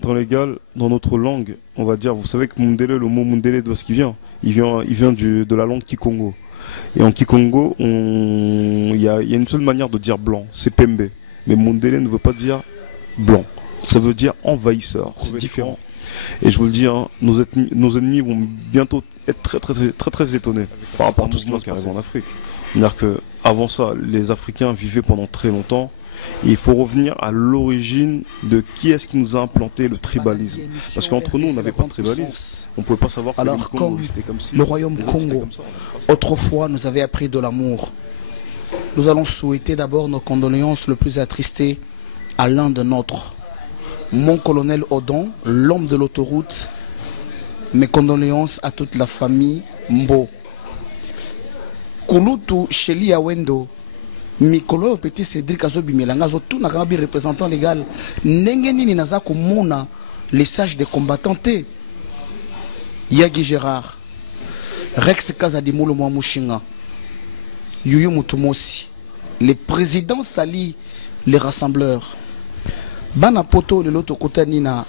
temps légal, dans notre langue, on va dire, vous savez que Mundele, le mot Mundele, d'où est-ce qu'il vient? Il vient de la langue Kikongo. Et en Kikongo, il y a une seule manière de dire blanc, c'est Pembe. Mais Mundele ne veut pas dire blanc, ça veut dire envahisseur, c'est différent. Et je vous le dis, hein, nos ennemis vont bientôt être très étonnés par rapport à tout ce qui va se passer en Afrique. C'est-à-dire qu'avant ça, les Africains vivaient pendant très longtemps. Et il faut revenir à l'origine de qui est-ce qui nous a implanté le tribalisme. Parce qu'entre nous, on n'avait pas de tribalisme. On ne pouvait pas savoir que alors, comme comme si le royaume Congo, autrefois, nous avait appris de l'amour. Nous allons souhaiter d'abord nos condoléances le plus attristées à l'un de nôtres. Mon colonel Odon, l'homme de l'autoroute, mes condoléances à toute la famille Mbo. Kulutu Sheli Awendo, Mikolo Petit Cédric Azobimelanga, tout n'a pas représentant légal. Nengeni naza komona les sages des combattants. Yagi Gérard, Rex Kazadimolo Mouchinga, Yuyu Mutumosi, les présidents sali les rassembleurs. Bana poto le loto kotanina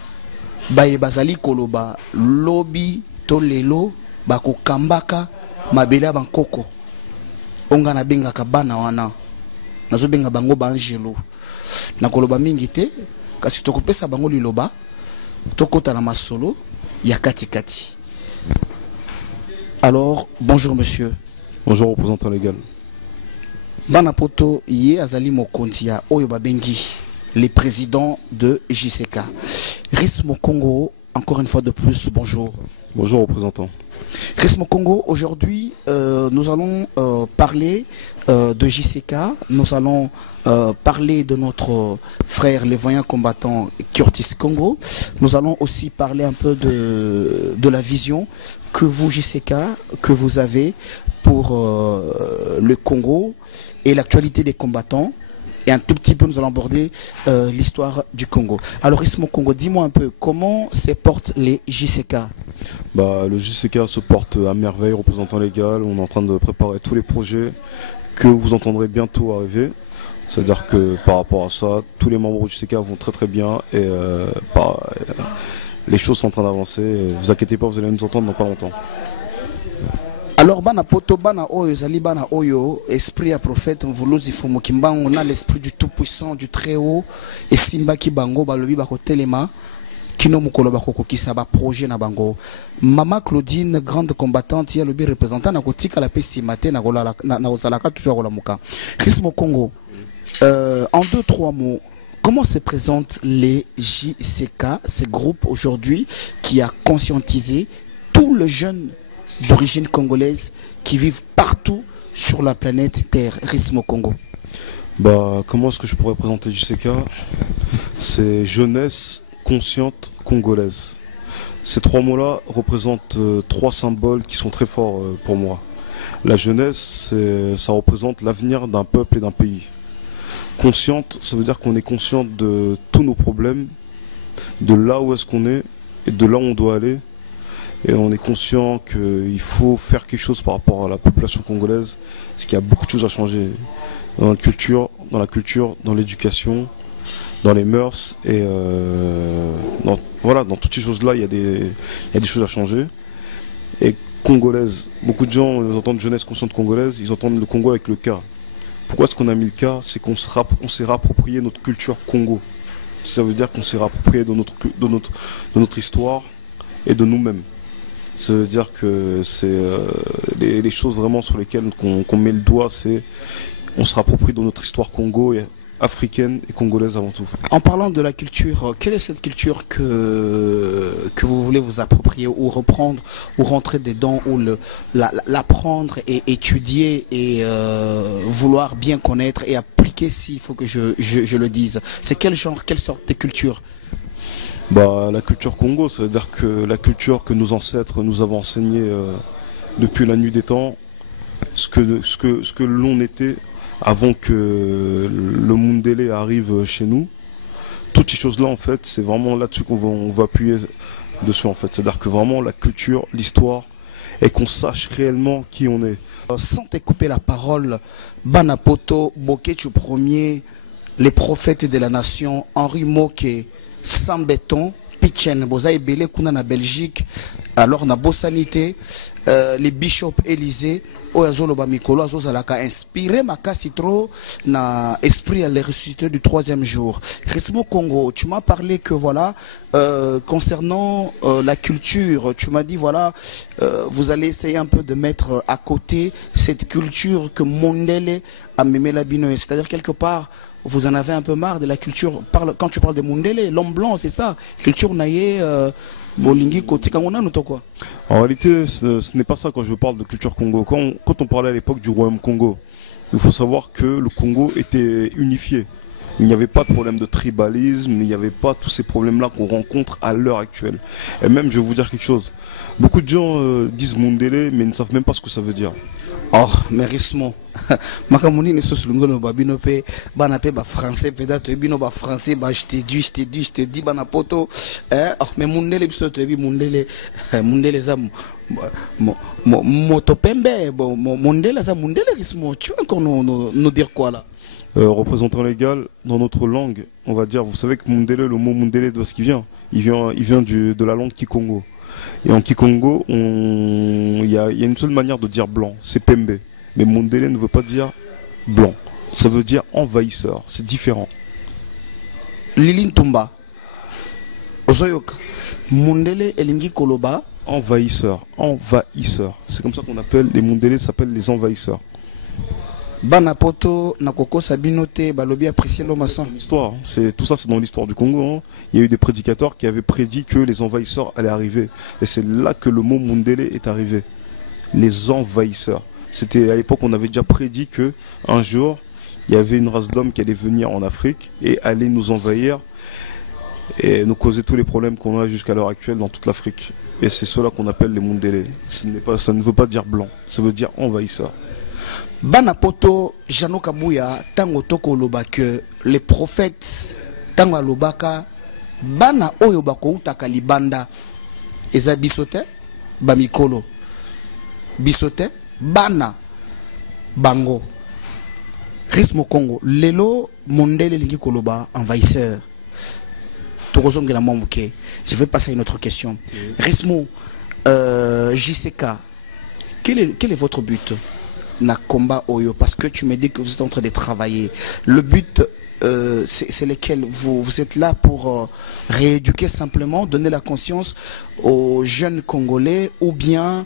baye bazali koloba lobi to lelo bako kambaka mabela bankoko onga na benga kabana wana nazo benga bango banjelo na koloba mingi te kasi tokopesa bango liloba tokota na masolo ya kati kati. Alors bonjour monsieur. Bonjour représentant légal. Bana poto ye azali mokonzi ya oyo babengi les présidents de JCK. Rismo Congo, encore une fois de plus, bonjour. Bonjour représentant. Rismo Congo, aujourd'hui, nous allons parler de JCK, nous allons parler de notre frère, les voyants combattants Curtis Congo. Nous allons aussi parler un peu de la vision que vous, JCK, que vous avez pour le Congo et l'actualité des combattants. Et un tout petit peu, nous allons aborder l'histoire du Congo. Alors, Rismo Congo, dis-moi un peu, comment se portent les JCK? Le JCK se porte à merveille, représentant légal. On est en train de préparer tous les projets que vous entendrez bientôt arriver. C'est-à-dire que par rapport à ça, tous les membres du JCK vont très bien et les choses sont en train d'avancer. Ne vous inquiétez pas, vous allez nous entendre dans pas longtemps. Alors, bana poto bana oyo zali bana oyo esprit à prophète mvuluzi fumu kimbango on a l'esprit du tout puissant du très haut et simba ki bango balobi bako telema kino mukolo bako kokisa ba projet na bango. Mama Claudine, grande combattante, ya lobi représentant na kotika la pesi matin na kola na ozalaka toujours kola muka. Rismo Congo, en 2-3 mots, comment se présentent les JCK, ces groupes aujourd'hui qui a conscientisé tous les jeunes d'origine congolaise qui vivent partout sur la planète Terre? Rismo Congo. Comment est-ce que je pourrais présenter JCK? C'est jeunesse consciente congolaise. Ces 3 mots-là représentent 3 symboles qui sont très forts pour moi. La jeunesse, ça représente l'avenir d'un peuple et d'un pays. Consciente, ça veut dire qu'on est conscient de tous nos problèmes, de là où est-ce qu'on est et de là où on doit aller. Et on est conscient qu'il faut faire quelque chose par rapport à la population congolaise, parce qu'il y a beaucoup de choses à changer dans la culture, dans l'éducation, dans les mœurs, et dans toutes ces choses-là, il y a des choses à changer. Et congolaise, beaucoup de gens entendent jeunesse consciente congolaise, ils entendent le Congo avec le K. Pourquoi est-ce qu'on a mis le K? C'est qu'on s'est rapproprié notre culture Congo. Ça veut dire qu'on s'est rapproprié de notre histoire et de nous-mêmes. Ça veut dire que c'est les choses vraiment sur lesquelles qu'on met le doigt, c'est on se rapproprie de notre histoire Congo, et africaine et congolaise avant tout. En parlant de la culture, quelle est cette culture que vous voulez vous approprier ou reprendre ou rentrer dedans ou l'apprendre et étudier et vouloir bien connaître et appliquer s'il faut que je le dise? C'est quel genre, quelle sorte de culture? La culture Congo, ça veut dire que la culture que nos ancêtres nous avaient enseignée depuis la nuit des temps, ce que l'on était avant que le Mundele arrive chez nous. Toutes ces choses-là, en fait, c'est vraiment là-dessus qu'on va appuyer dessus, en fait. C'est-à-dire que vraiment la culture, l'histoire, et qu'on sache réellement qui on est. Sans te couper la parole, Banapoto, Boketu Premier, les prophètes de la nation, Henri Moké, sans béton, Pitchen, boza ebele kuna na Belgique, alors na Bossanité, les bishops Élysée, Oyazoloba Mikolo, Azozalaka inspiré makasi trop na esprit à les ressusciter du troisième jour. Rismo Congo, tu m'as parlé que voilà, concernant la culture, tu m'as dit voilà, vous allez essayer un peu de mettre à côté cette culture que Mondele a mémé la binoé, c'est-à-dire quelque part, vous en avez un peu marre de la culture. Quand tu parles de Mundele, l'homme blanc, c'est ça. Culture naïe, bolingi, kotika, on a nous quoi. En réalité, ce n'est pas ça quand je parle de culture Congo. Quand on parlait à l'époque du royaume Congo, il faut savoir que le Congo était unifié. Il n'y avait pas de problème de tribalisme, il n'y avait pas tous ces problèmes-là qu'on rencontre à l'heure actuelle. Et même, je vais vous dire quelque chose. Beaucoup de gens disent Mundele, mais ils ne savent même pas ce que ça veut dire. Oh, mais Rismo, Makamuni ne se soulungo no babino pe, banape ba français peut-être bino ba français ba je te dis banapoto, oh mais Mundele biso te bi Mundele, Mundele za motopembe, Mundele za Mundele Rismo, tu veux encore nous dire quoi là? Représentant légal, dans notre langue, on va dire, vous savez que Mundele, le mot Mundele, d'où est-ce qu'il vient? Il vient de la langue Kikongo. Et en Kikongo, il y a une seule manière de dire blanc, c'est Pembe. Mais Mundele ne veut pas dire blanc, ça veut dire envahisseur, c'est différent. Lilin Tumba, Ozoyoka, Mundele Elingi Koloba. Envahisseur, envahisseur. C'est comme ça qu'on appelle, les Mundele s'appellent les envahisseurs. Banapoto, Nakoko Sabinote, Balobi apprécié l'homme-maçon. L'histoire, tout ça c'est dans l'histoire du Congo. Hein. Il y a eu des prédicateurs qui avaient prédit que les envahisseurs allaient arriver. Et c'est là que le mot Mundele est arrivé. Les envahisseurs. C'était à l'époque on avait déjà prédit que un jour il y avait une race d'hommes qui allait venir en Afrique et allait nous envahir et nous causer tous les problèmes qu'on a jusqu'à l'heure actuelle dans toute l'Afrique. Et c'est cela qu'on appelle les Mundele. Ça ne veut pas dire blanc, ça veut dire envahisseur. Banapoto Jano Kabuya tango toko loba que les prophètes tango lobaka bana oyo bako utaka libanda eza bisote bamikolo bisote bana bango Rismo Congo lelo Mondele lingi koloba envahisseur tokozongela momuke. Je vais passer à une autre question. Rismo JCK, quel est votre but na combat Oyo, parce que tu me dis que vous êtes en train de travailler. Le but, c'est lequel vous êtes là pour rééduquer simplement, donner la conscience aux jeunes Congolais, ou bien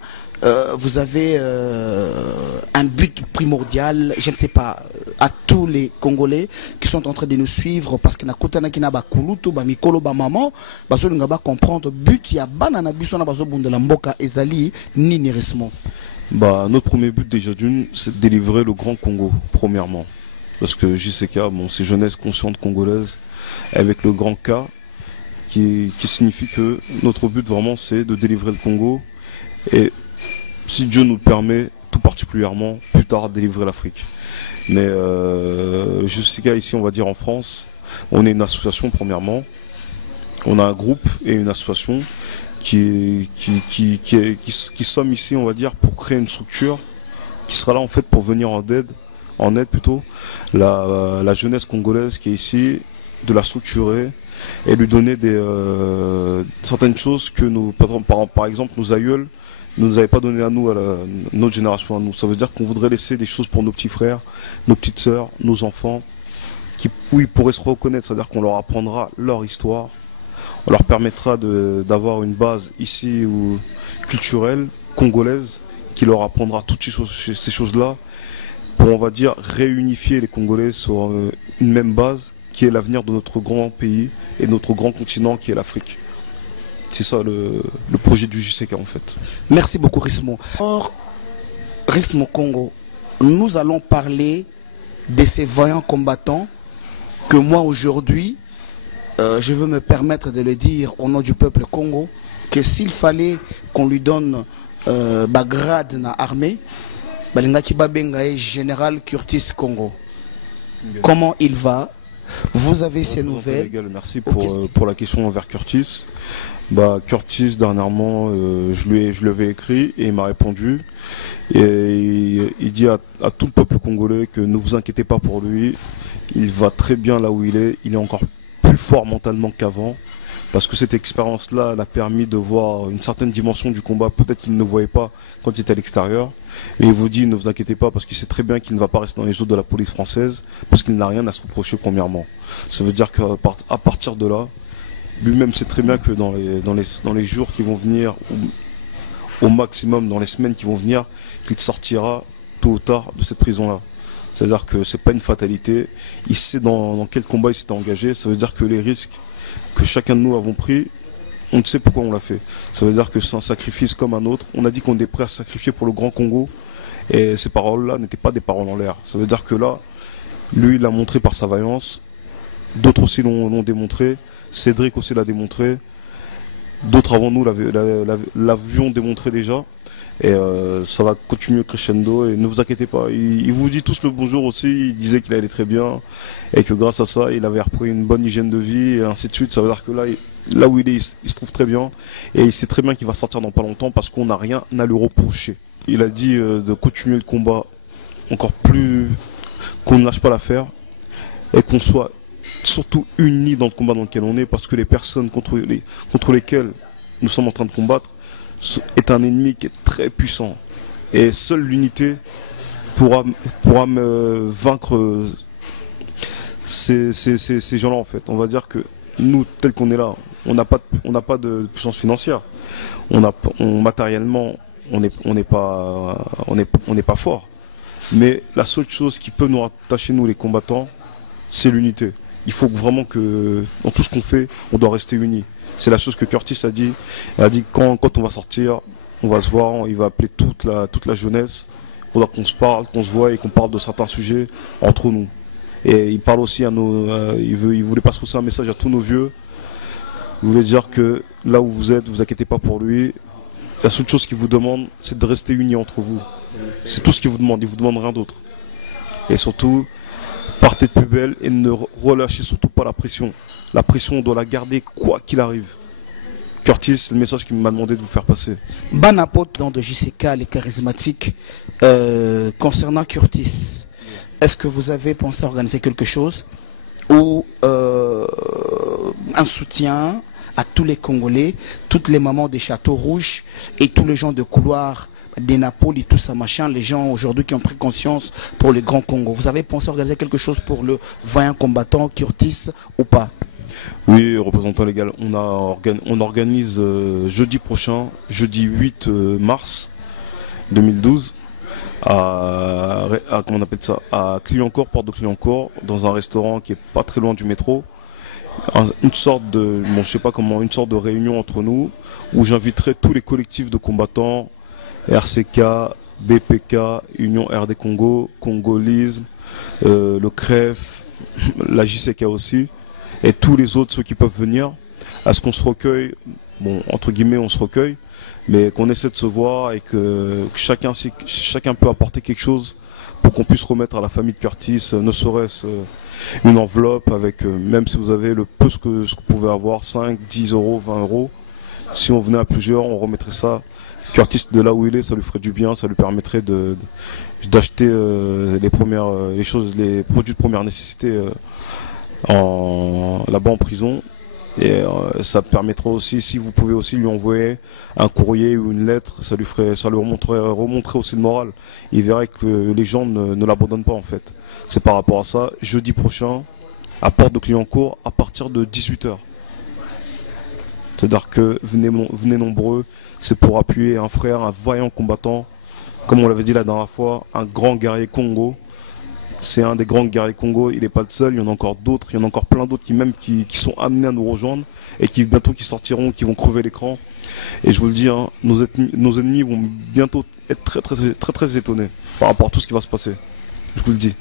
vous avez un but primordial, je ne sais pas, à tous les Congolais qui sont en train de nous suivre, parce que na kotana kina ba kulutu ba mikolo ba maman baso linga ba comprendre but ya banana biso na baso bundela mboka ezali nini Rismo. Bah, notre premier but déjà d'une, c'est de délivrer le grand Congo, premièrement. Parce que JCK, bon, c'est jeunesse consciente congolaise, avec le grand K, qui signifie que notre but vraiment c'est de délivrer le Congo. Et si Dieu nous le permet, tout particulièrement, plus tard délivrer l'Afrique. Mais JCK ici, on va dire en France, on est une association premièrement. On a un groupe et une association qui sommes ici, on va dire, pour créer une structure qui sera là en fait pour venir en aide plutôt, la jeunesse congolaise qui est ici, de la structurer et lui donner certaines choses que par exemple nos aïeuls ne nous avaient pas donné à nous, notre génération à nous. Ça veut dire qu'on voudrait laisser des choses pour nos petits frères, nos petites sœurs, nos enfants, où ils pourraient se reconnaître, c'est-à-dire qu'on leur apprendra leur histoire. On leur permettra d'avoir une base ici culturelle, congolaise, qui leur apprendra toutes ces choses-là pour, on va dire, réunifier les Congolais sur une même base qui est l'avenir de notre grand pays et notre grand continent qui est l'Afrique. C'est ça le projet du JCK en fait. Merci beaucoup Rismo. Or, Rismo Congo, nous allons parler de ces vaillants combattants que moi aujourd'hui, je veux me permettre de le dire au nom du peuple Congo, que s'il fallait qu'on lui donne grade dans l'armée, général Curtis Congo. Bien. Comment il va? Vous avez ces nouvelles? Merci pour la question envers Curtis. Curtis, dernièrement, je lui avais écrit et il m'a répondu. Et il dit à tout le peuple congolais que ne vous inquiétez pas pour lui. Il va très bien là où il est encore plus fort mentalement qu'avant, parce que cette expérience-là l'a permis de voir une certaine dimension du combat, peut-être qu'il ne voyait pas quand il était à l'extérieur. Et il vous dit, ne vous inquiétez pas, parce qu'il sait très bien qu'il ne va pas rester dans les eaux de la police française, parce qu'il n'a rien à se reprocher premièrement. Ça veut dire qu'à partir de là, lui-même sait très bien que dans les jours qui vont venir, au maximum dans les semaines qui vont venir, qu'il sortira tôt ou tard de cette prison-là. C'est-à-dire que c'est pas une fatalité. Il sait dans quel combat il s'était engagé. Ça veut dire que les risques que chacun de nous avons pris, on ne sait pourquoi on l'a fait. Ça veut dire que c'est un sacrifice comme un autre. On a dit qu'on était prêt à sacrifier pour le Grand Congo. Et ces paroles-là n'étaient pas des paroles en l'air. Ça veut dire que là, lui, il l'a montré par sa vaillance. D'autres aussi l'ont démontré. Cédric aussi l'a démontré. D'autres avant nous l'avions démontré déjà. Et ça va continuer crescendo. Et ne vous inquiétez pas, il vous dit tous le bonjour aussi. Il disait qu'il allait très bien. Et que grâce à ça, il avait repris une bonne hygiène de vie. Et ainsi de suite. Ça veut dire que là où il est, il se trouve très bien. Et il sait très bien qu'il va sortir dans pas longtemps parce qu'on n'a rien à lui reprocher. Il a dit de continuer le combat encore plus, qu'on ne lâche pas l'affaire. Et qu'on soit surtout unis dans le combat dans lequel on est, parce que les personnes contre lesquelles nous sommes en train de combattre est un ennemi qui est très puissant. Et seule l'unité pourra vaincre ces gens-là en fait. On va dire que nous, tel qu'on est là, on n'a pas de puissance financière. Matériellement, on n'est pas fort. Mais la seule chose qui peut nous rattacher, nous les combattants, c'est l'unité. Il faut vraiment que, dans tout ce qu'on fait, on doit rester unis. C'est la chose que Curtis a dit. Il a dit quand on va sortir, on va se voir, il va appeler toute la jeunesse. Il faudra qu'on se parle, qu'on se voit et qu'on parle de certains sujets entre nous. Et il parle aussi à il voulait passer aussi un message à tous nos vieux. Il voulait dire que là où vous êtes, vous inquiétez pas pour lui. La seule chose qu'il vous demande, c'est de rester unis entre vous. C'est tout ce qu'il vous demande. Il vous demande rien d'autre. Et surtout, partez de plus belle et ne relâchez surtout pas la pression. La pression, on doit la garder quoi qu'il arrive. Curtis, c'est le message qu'il m'a demandé de vous faire passer. Banapot dans de JCK, les charismatiques, concernant Curtis, est-ce que vous avez pensé à organiser quelque chose ou un soutien à tous les Congolais, toutes les mamans des Châteaux Rouges et tous les gens de couloir des Napoli, tout ça machin, les gens aujourd'hui qui ont pris conscience pour le Grand Congo. Vous avez pensé à organiser quelque chose pour le vaillant combattant Curtis ou pas? Oui, représentant légal, on organise jeudi prochain, jeudi 8 mars 2012, comment on appelle ça, à Clignancourt, porte de Clignancourt, dans un restaurant qui est pas très loin du métro. Une sorte de, bon, je sais pas comment, une sorte de réunion entre nous où j'inviterai tous les collectifs de combattants, RCK, BPK, Union RD Congo, Congolisme, le CREF, la JCK aussi, et tous les autres, ceux qui peuvent venir, à ce qu'on se recueille, bon, entre guillemets, on se recueille, mais qu'on essaie de se voir et que chacun peut apporter quelque chose pour qu'on puisse remettre à la famille de Curtis, ne serait-ce une enveloppe avec, même si vous avez le peu ce que vous pouvez avoir, 5, 10 euros, 20 euros, si on venait à plusieurs, on remettrait ça. Curtis, de là où il est, ça lui ferait du bien, ça lui permettrait d'acheter les produits de première nécessité là-bas en prison. Et ça permettra aussi, si vous pouvez aussi lui envoyer un courrier ou une lettre, ça lui remonterait aussi le moral. Il verrait que les gens ne l'abandonnent pas en fait. C'est par rapport à ça, jeudi prochain, à Porte de Clignancourt, à partir de 18 h. C'est-à-dire que venez nombreux, c'est pour appuyer un frère, un vaillant combattant, comme on l'avait dit la dernière fois, un grand guerrier Congo. C'est un des grands guerriers Congo, il n'est pas le seul, il y en a encore d'autres, il y en a encore plein d'autres qui sont amenés à nous rejoindre et qui bientôt qui sortiront, qui vont crever l'écran. Et je vous le dis, hein, nos ennemis vont bientôt être très étonnés par rapport à tout ce qui va se passer. Je vous le dis.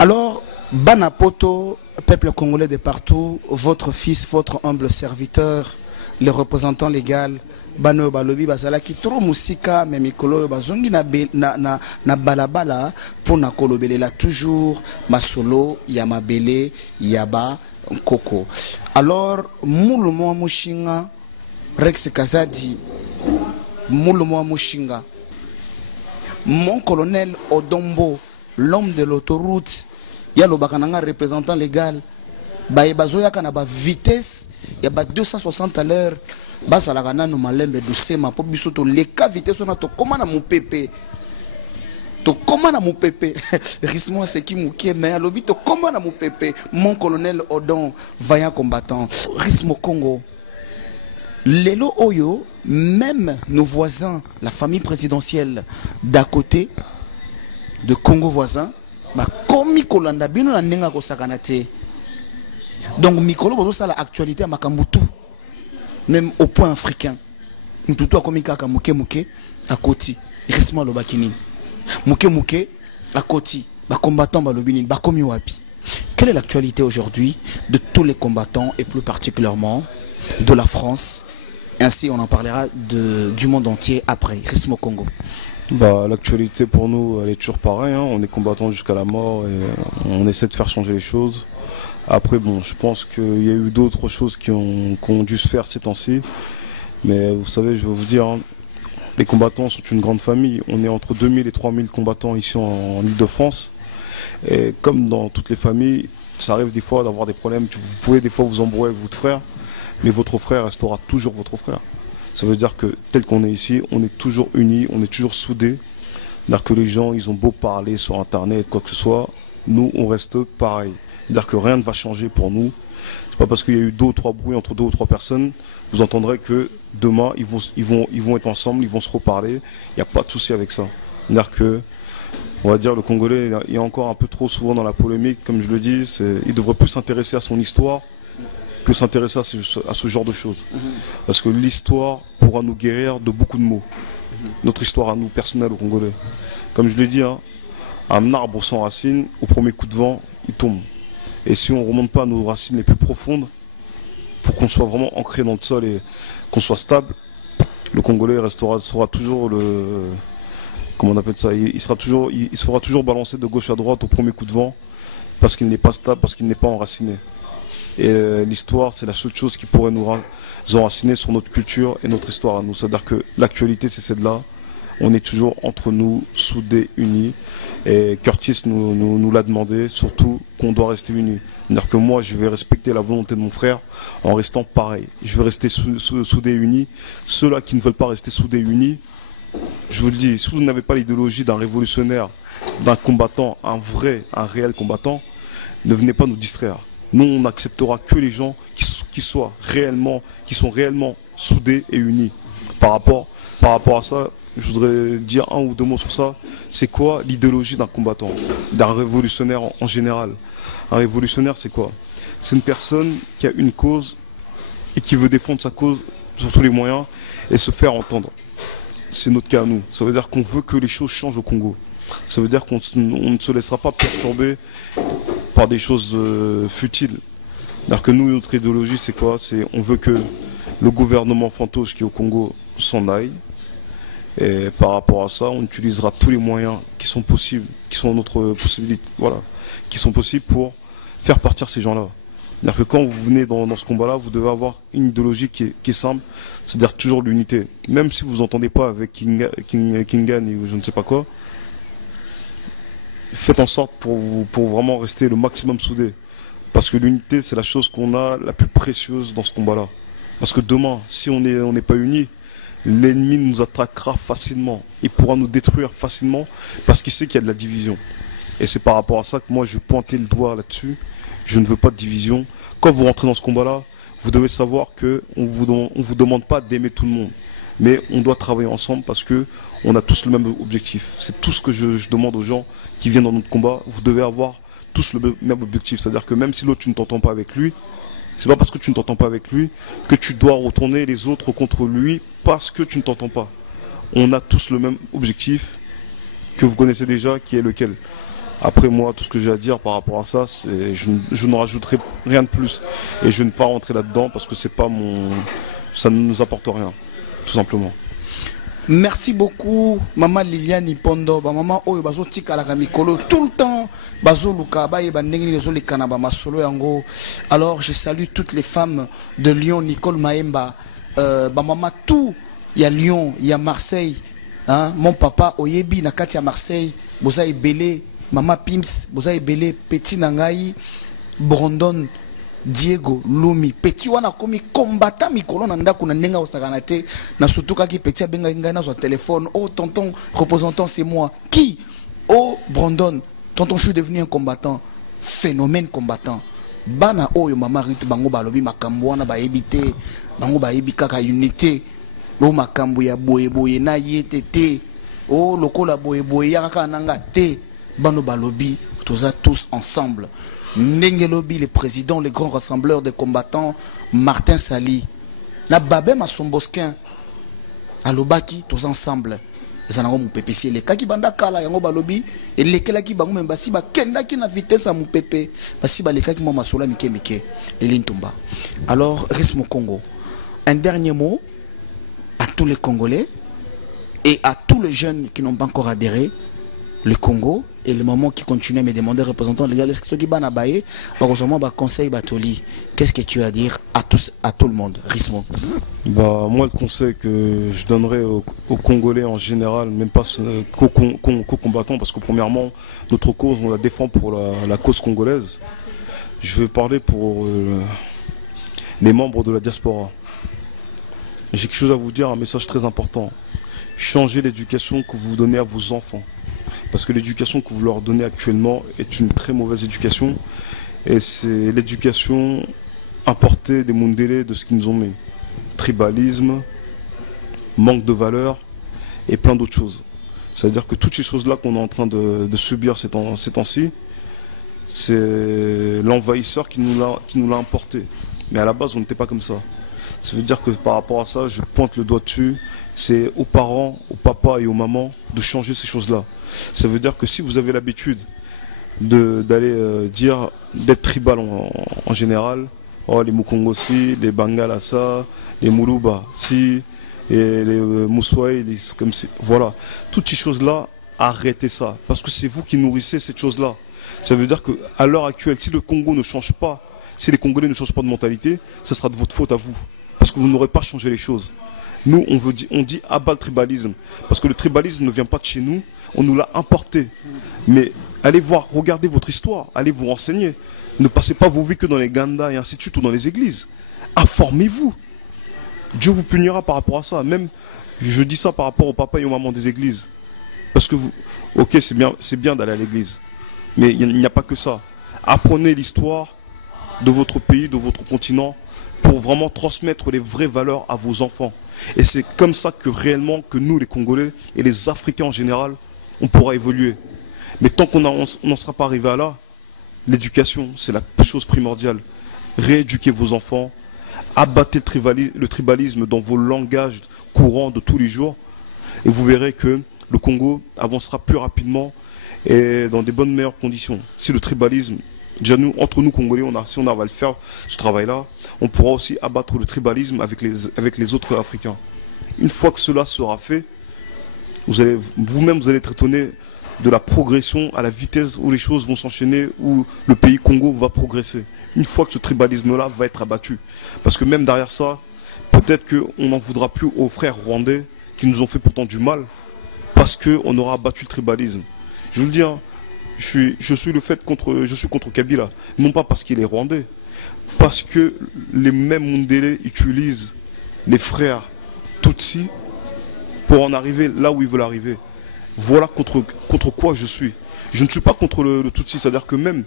Alors, Banapoto, peuple congolais de partout, votre fils, votre humble serviteur, le représentant légal, Bano Balobi bazalaki trop musika mais mikolo bazongi na balabala pour na kolobelela toujours masolo ya mabele yaba nkoko. Alors mulumo mushinga Rex Kazadi mulumo mushinga, mon colonel Odombo, l'homme de l'autoroute, ya lo bakananga représentant légal, bazoyaka na ba vitesse ya ba 260 à l'heure bazalaka nano malembe dosema po biso to leka vitesse ona to koma na mopepe to koma na mopepe rismo c'est qui mouké mais alobi to koma na mopepe mon colonel Odon vaillant combattant rismo Congo lelo oyo même nos voisins la famille présidentielle d'à côté de Congo voisin ba komi kolanda bino na ndenga ko sakana te. Donc mikolo bozo sala actualité à makambutu même au point africain mututu akomi kaka muke à Koti rismo lo bakini muke à Koti ba combattants ba lobini ba komi wapi. Quelle est l'actualité aujourd'hui de tous les combattants et plus particulièrement de la France? Ainsi on en parlera du monde entier après Rismo Congo. Bah, l'actualité pour nous elle est toujours pareille, hein. On est combattants jusqu'à la mort et on essaie de faire changer les choses. Après bon, je pense qu'il y a eu d'autres choses qui ont dû se faire ces temps-ci. Mais vous savez, je vais vous dire, hein, les combattants sont une grande famille. On est entre 2000 et 3000 combattants ici en Île-de-France. Et comme dans toutes les familles, ça arrive des fois d'avoir des problèmes. Vous pouvez des fois vous embrouiller avec votre frère, mais votre frère restera toujours votre frère. Ça veut dire que tel qu'on est ici, on est toujours unis, on est toujours soudés. C'est-à-dire que les gens, ils ont beau parler sur Internet, quoi que ce soit, nous, on reste pareil. C'est-à-dire que rien ne va changer pour nous. C'est pas parce qu'il y a eu 2 ou 3 bruits entre 2 ou 3 personnes, vous entendrez que demain, ils vont être ensemble, ils vont se reparler. Il n'y a pas de souci avec ça. C'est-à-dire que, on va dire, le Congolais est encore un peu trop souvent dans la polémique, comme je le dis. Il devrait plus s'intéresser à son histoire que s'intéresser à ce genre de choses. Parce que l'histoire pourra nous guérir de beaucoup de maux. Notre histoire à nous, personnelle au Congolais. Comme je l'ai dit, hein, un arbre sans racines, au premier coup de vent, il tombe. Et si on ne remonte pas à nos racines les plus profondes, pour qu'on soit vraiment ancré dans le sol et qu'on soit stable, le Congolais sera toujours le... Comment on appelle ça? Il se fera toujours balancer de gauche à droite au premier coup de vent, parce qu'il n'est pas stable, parce qu'il n'est pas enraciné. Et l'histoire, c'est la seule chose qui pourrait nous enraciner sur notre culture et notre histoire à nous. C'est-à-dire que l'actualité, c'est celle-là. On est toujours entre nous, soudés, unis. Et Curtis nous l'a demandé, surtout qu'on doit rester unis. C'est-à-dire que moi, je vais respecter la volonté de mon frère en restant pareil. Je vais rester soudés, unis. Ceux-là qui ne veulent pas rester soudés, unis, je vous le dis, si vous n'avez pas l'idéologie d'un révolutionnaire, d'un combattant, un réel combattant, ne venez pas nous distraire. Nous, on n'acceptera que les gens qui sont réellement soudés et unis. Par rapport à ça, je voudrais dire 1 ou 2 mots sur ça. C'est quoi l'idéologie d'un combattant, d'un révolutionnaire en général? Un révolutionnaire, c'est quoi? C'est une personne qui a une cause et qui veut défendre sa cause sur tous les moyens et se faire entendre. C'est notre cas à nous. Ça veut dire qu'on veut que les choses changent au Congo. Ça veut dire qu'on ne se laissera pas perturber par des choses futiles. Alors que nous, notre idéologie, c'est quoi? On veut que le gouvernement fantoche qui est au Congo s'en aille. Et par rapport à ça, on utilisera tous les moyens qui sont possibles, qui sont notre possibilité, voilà, qui sont possibles pour faire partir ces gens-là. C'est-à-dire que quand vous venez dans ce combat-là, vous devez avoir une idéologie qui est simple, c'est-à-dire toujours l'unité. Même si vous n'entendez pas avec Kingan ou je ne sais pas quoi, faites en sorte pour vraiment rester le maximum soudés. Parce que l'unité, c'est la chose qu'on a la plus précieuse dans ce combat-là. Parce que demain, si on n'est pas unis, l'ennemi nous attaquera facilement. Il pourra nous détruire facilement parce qu'il sait qu'il y a de la division. Et c'est par rapport à ça que moi, je vais pointer le doigt là-dessus. Je ne veux pas de division. Quand vous rentrez dans ce combat-là, vous devez savoir qu'on ne vous demande pas d'aimer tout le monde. Mais on doit travailler ensemble parce qu'on a tous le même objectif. C'est tout ce que je demande aux gens qui viennent dans notre combat. Vous devez avoir tous le même objectif. C'est-à-dire que même si l'autre, tu ne t'entends pas avec lui, c'est pas parce que tu ne t'entends pas avec lui que tu dois retourner les autres contre lui parce que tu ne t'entends pas. On a tous le même objectif que vous connaissez déjà, qui est lequel. Après moi, tout ce que j'ai à dire par rapport à ça, c'est je ne rajouterai rien de plus. Et je ne vais pas rentrer là-dedans parce que c'est pas ça ne nous apporte rien, tout simplement. Merci beaucoup, Maman Liliane Ipondo. Maman Oyo Bazo Tikalaka Mikolo. Tout le temps, Bazo Luka, Baye Bandengini Lezo le Kanaba Masolo Yango. Alors, je salue toutes les femmes de Lyon, Nicole Maemba. Maman, tout, il y a Lyon, il y a Marseille. Hein? Mon papa, Oyebi, Nakati à Marseille. Bozaï Belé, Maman Pims, Bozaï Belé, Petit Nangaï, Brandon, Diego Lumi petit wana komi combattant mikolo na ndako na ndenga osakana te na surtout kaki petit abenga ngai na zo téléphone oh tonton représentant c'est moi qui oh Brandon tonton je suis devenu un combattant phénomène combattant bana oyo mama Ruth bango balobi makambo wana ba ebité bango ba ebi kaka unité lo makambo ya boye boye na yete te oh lokola boye boye ya kaka nanga te bano balobi toza tous ensemble. Nengelobi, le président, le grand rassembleur des combattants, Martin Sali, na babé ma sombosquin, alobaki, tous ensemble. Les anangos mon pépé, si les kaki banda kala yango balobi, et les kelaki bango membasi ba kenda ki na vitesse à mon pépé, basi ba les kaki mo masola mike mike, les lintumba. Alors, reste mon Congo. Un dernier mot à tous les Congolais et à tous les jeunes qui n'ont pas encore adhéré. Le Congo et le moment qui continue à me demander représentant légal est-ce que ce qui va nabaye par exemple conseil Batoli, qu'est-ce que tu as à dire à tous, à tout le monde, Rismo? Bah moi le conseil que je donnerais aux Congolais en général, même pas qu'aux combattants, parce que premièrement notre cause on la défend pour la cause congolaise. Je vais parler pour les membres de la diaspora. J'ai quelque chose à vous dire, un message très important. Changez l'éducation que vous donnez à vos enfants. Parce que l'éducation que vous leur donnez actuellement est une très mauvaise éducation. Et c'est l'éducation importée des Mundele de ce qu'ils nous ont mis. Tribalisme, manque de valeur et plein d'autres choses. C'est-à-dire que toutes ces choses-là qu'on est en train de subir ces temps-ci, c'est l'envahisseur qui nous l'a importé. Mais à la base, on n'était pas comme ça. Ça veut dire que par rapport à ça, je pointe le doigt dessus. C'est aux parents, aux papas et aux mamans de changer ces choses-là. Ça veut dire que si vous avez l'habitude d'aller dire, d'être tribal en général, oh, les Mukongosi, les Bangalasa, les Muluba, si, et les Moussoï, comme si, voilà. Toutes ces choses-là, arrêtez ça. Parce que c'est vous qui nourrissez cette chose-là. Ça veut dire qu'à l'heure actuelle, si le Congo ne change pas, si les Congolais ne changent pas de mentalité, ça sera de votre faute à vous. Parce que vous n'aurez pas changé les choses. Nous, on dit abat le tribalisme. Parce que le tribalisme ne vient pas de chez nous, on nous l'a importé. Mais allez voir, regardez votre histoire, allez vous renseigner. Ne passez pas vos vies que dans les gandas et ainsi de suite ou dans les églises. Informez-vous. Dieu vous punira par rapport à ça. Même, je dis ça par rapport aux papas et aux mamans des églises. Parce que vous, ok, c'est bien d'aller à l'église. Mais il n'y a pas que ça. Apprenez l'histoire de votre pays, de votre continent, pour vraiment transmettre les vraies valeurs à vos enfants. Et c'est comme ça que réellement, que nous les Congolais et les Africains en général, on pourra évoluer. Mais tant qu'on n'en sera pas arrivé à là, l'éducation, c'est la chose primordiale. Rééduquez vos enfants, abattez le tribalisme dans vos langages courants de tous les jours, et vous verrez que le Congo avancera plus rapidement et dans des meilleures conditions. Si le tribalisme, déjà nous, entre nous Congolais, si on va le faire, ce travail-là, on pourra aussi abattre le tribalisme avec les autres Africains. Une fois que cela sera fait, vous-même vous allez être étonné de la progression à la vitesse où les choses vont s'enchaîner, où le pays Congo va progresser. Une fois que ce tribalisme-là va être abattu. Parce que même derrière ça, peut-être qu'on n'en voudra plus aux frères rwandais qui nous ont fait pourtant du mal, parce qu'on aura abattu le tribalisme. Je vous le dis, hein, je suis contre Kabila, non pas parce qu'il est rwandais, parce que les mêmes Mundele utilisent les frères Tutsi pour en arriver là où ils veulent arriver. Voilà contre quoi je suis. Je ne suis pas contre le Tutsi, c'est-à-dire que même,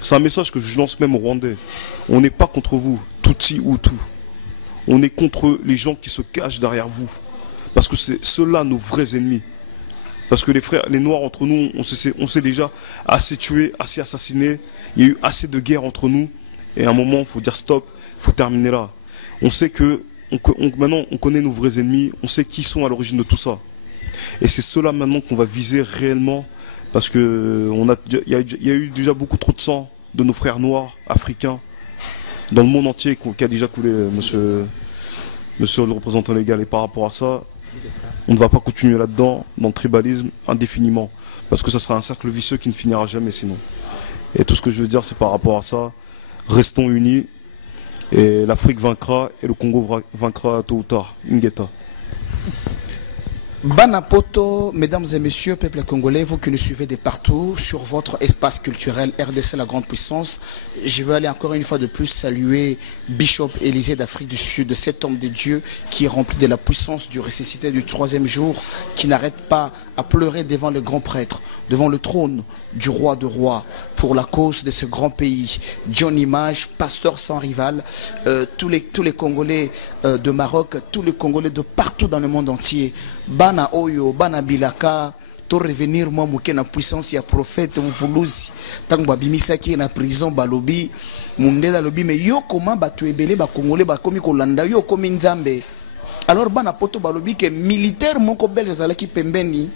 c'est un message que je lance même aux Rwandais. On n'est pas contre vous, Tutsi ou tout. On est contre les gens qui se cachent derrière vous. Parce que c'est ceux-là nos vrais ennemis. Parce que les frères, les Noirs entre nous, on s'est déjà assez tués, assez assassinés. Il y a eu assez de guerres entre nous. Et à un moment, il faut dire stop, il faut terminer là. On sait que, maintenant, on connaît nos vrais ennemis, on sait qui sont à l'origine de tout ça. Et c'est ceux-là maintenant qu'on va viser réellement. Parce que il y a eu déjà beaucoup trop de sang de nos frères noirs, africains, dans le monde entier, qui a déjà coulé, monsieur le représentant légal. Et par rapport à ça, on ne va pas continuer là-dedans, dans le tribalisme, indéfiniment. Parce que ça sera un cercle vicieux qui ne finira jamais sinon. Et tout ce que je veux dire, c'est par rapport à ça, restons unis, et l'Afrique vaincra, et le Congo vaincra tôt ou tard. Ingeta. Banapoto, mesdames et messieurs, peuple congolais, vous qui nous suivez de partout sur votre espace culturel RDC La Grande Puissance, je veux aller encore une fois de plus saluer Bishop Élisée d'Afrique du Sud, cet homme de Dieu qui est rempli de la puissance du ressuscité du troisième jour, qui n'arrête pas à pleurer devant le grand prêtre, devant le trône du roi de rois, pour la cause de ce grand pays. John Image, pasteur sans rival, tous les Congolais de Maroc, tous les Congolais de partout dans le monde entier. Bana Oyo, Bana Bilaka, to revenir moi mouké na puissance ya prophète mvuluzi. Tango babimisa ki na prison balobi, mundela lobi mais yo comment batu ebele ba Congolais ba komi kolanda yo komi nzambe. Alors bana poto balobi que militaire moko belge zalaki pembeni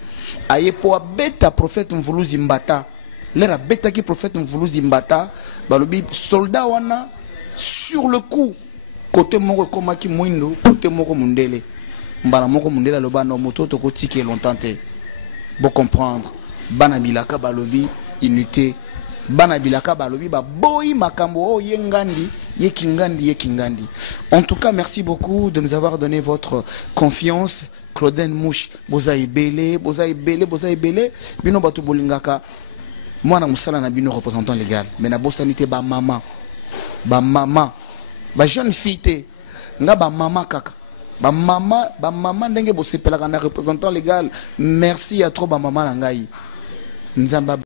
aye po beta prophète mvuluzi mbata. L'era beta ki prophète mvuluzi mbata, balobi soldat wana sur le coup côté moko komaki mwindo, côté moko mundele. Mbana moko mundela loba no moto to kotiki longtemps te. Bon comprendre. Bana bilaka balobi unité. Bana bilaka balobi ba boyi makambo o yengandi, yekingandi. En tout cas, merci beaucoup de nous avoir donné votre confiance. Claudine Mouche, bozaï belé, bino batu bolingaka. Moi na musala na bino représentant légal, mais na bosanité ba maman. Ba jeune fille te, nga ba maman kaka. Ba maman ndenge bo sepelaka na représentant légal. Merci à trop ba maman na ngai. Nzamba